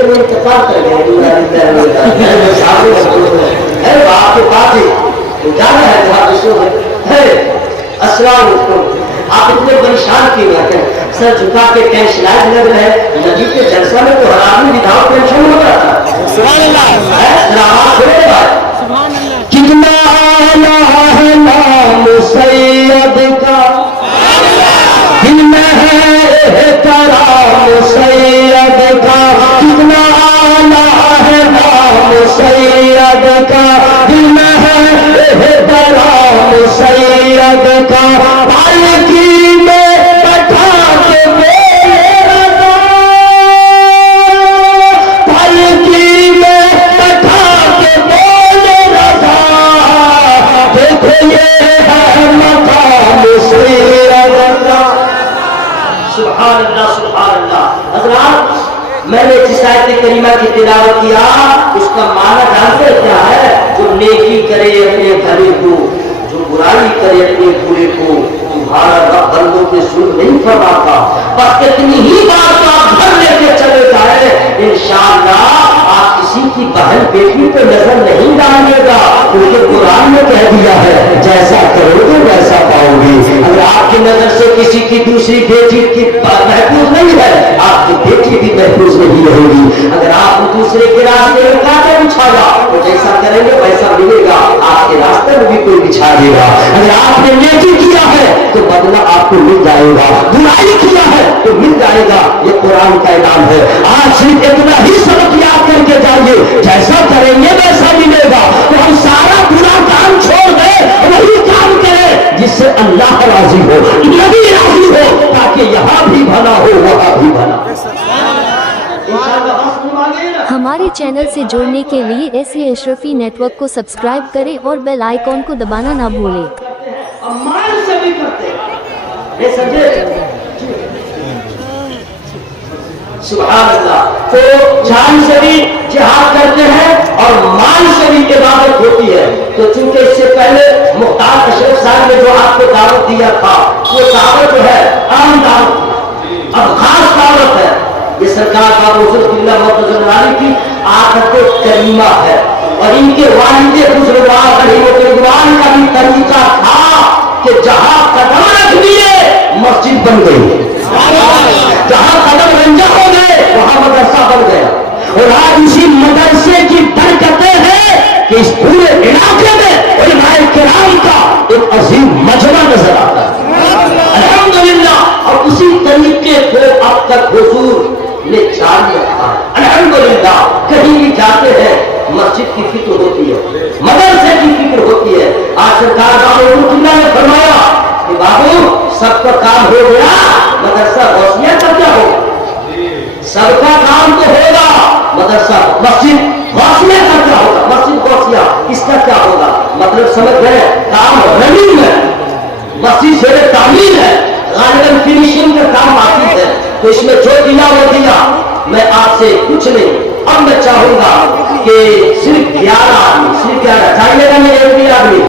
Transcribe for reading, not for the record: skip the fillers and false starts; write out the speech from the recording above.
کہ وہ انتقال کر گئے آپ کے پاس ہی جانا ہے جہاں ہے السلام علیکم. آپ اتنے پریشان کیے ہوئے ہیں, سر جھکا کے ٹینشن لگ رہے ہیں. نبی کے جلسہ میں تو حرامی وداؤ ٹینشن ہو رہا تھا. سبحان اللہ. کتنا آلہ ہے نام سید کا, دل میں ہے احترام سید کا. کتنا آلہ ہے نام سید کا, دل میں ہے احترام سید کا. پالکی میں بٹھا کے میرے رضا, پالکی میں بٹھا کے میرے رضا, دیکھو یہ ہے مقام سید کا. سبحان اللہ سبحان اللہ. حضرات, میں نے جس آیت کریمہ کی تلاوت کیا اس کا معنی جانتے کیا ہے؟ جو نیکی کرے اپنے بھلے کو, جو برائی کرے اپنے برے کو, تمہارا رب بندوں کے ظلم نہیں فرماتا. بس اتنی ہی بات آپ گھر لے کے چلے جائیں, انشاءاللہ آپ کسی کی بہن بیٹی پہ نظر نہیں ڈالے گا, کیونکہ قرآن نے کہہ دیا ہے جیسا کرو گے ویسا پاؤ گے. اگر آپ کی نظر سے کسی کی دوسری بیٹی کی محفوظ نہیں ہے, آپ کی بیٹی بھی محفوظ نہیں رہے گی. اگر آپ دوسرے کے راستے میں کانٹے بچھایا تو جیسا کریں گے ویسا ملے گا, آپ کے راستے میں بھی کوئی بچھا دے گا. اگر آپ نے نیکی کیا ہے تو بدلہ آپ کو مل جائے گا, برائی کیا ہے تو مل جائے گا. یہ قرآن کا اعلان ہے. آج صرف اتنا ہی سبق یاد کر کے جائیے, جیسا کریں گے ویسا ملے گا. تو ہم سارا برا کام چھوڑ دیں, وہی کام کریں جس سے اللہ راضی ہو, نبی راضی ہو, تاکہ یہاں بھی بھلا ہو وہاں بھی بھلا. ہمارے چینل سے جڑنے کے لیے ایسے اشرفی نیٹ ورک کو سبسکرائب کریں اور بیل آئیکن کو دبانا نہ بھولیں. مال سے بھی کرتے ہیں, سبحان اللہ. تو جان سے بھی جہاد کرتے ہیں اور مال سے بھی عبادت ہوتی ہے. تو چونکہ اس سے پہلے مختار اشرف صاحب نے جو آپ کو دعوت دیا تھا وہ دعوت جو ہے عام دعوت, اب خاص دعوت ہے. یہ سرکار بابو حضرت اللہ محتضر علی کی آخرت کریمہ ہے, اور ان کے والد بزرگوار علیہ رضوان کا بھی طریقہ تھا کہ جہاں قدم رکھ دیے مسجد بن گئی, جہاں قدم رنجا ہو گئے وہاں مدرسہ بن گیا. اور آج اسی مدرسے کی برکتیں ہیں کہ اس پورے علاقے میں علماء کرام کا ایک عظیم مجمع نظر آتا ہے الحمدللہ. اور اسی طریقے کو اب تک حضور نے جاری رکھا ہے الحمدللہ. کہیں بھی جاتے ہیں مسجد کی فکر ہوتی ہے, مدرسے کی فکر ہوتی ہے. آج سرکار بابو اللہ نے فرمایا کہ بابو سب کا کام ہو گیا, مدرسہ غوثیہ کا کیا ہوگا؟ سب کا کام تو ہوگا, مدرسہ مسجد غوثیہ کا کیا ہوگا؟ مسجد غوثیہ اس کا کیا ہوگا؟ مطلب سمجھ گئے, کام رننگ ہے, مسجد سے تعمیر ہے, غالباً فنیشنگ کا کام باقی ہے. تو اس میں جو دیا وہ دیا. میں آپ سے کچھ نہیں, اب میں چاہوں گا کہ صرف 11 آدمی, صرف 11 چاہیے گا, میں 1 بھی آدمی